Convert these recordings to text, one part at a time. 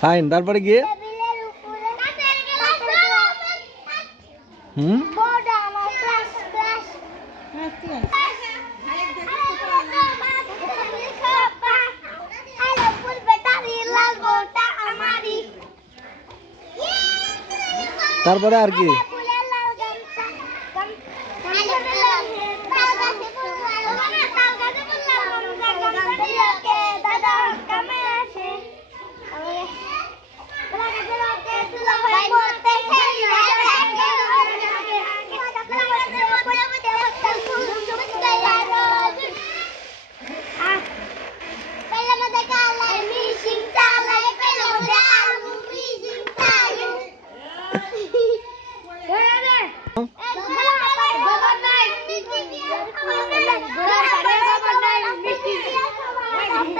Fine তারপরে গিয়ে? হুম? তারপরে আর ক্লাস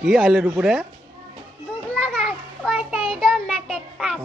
কি আইলের উপরে? দুগলা গাছ ওই তেরি দো পাস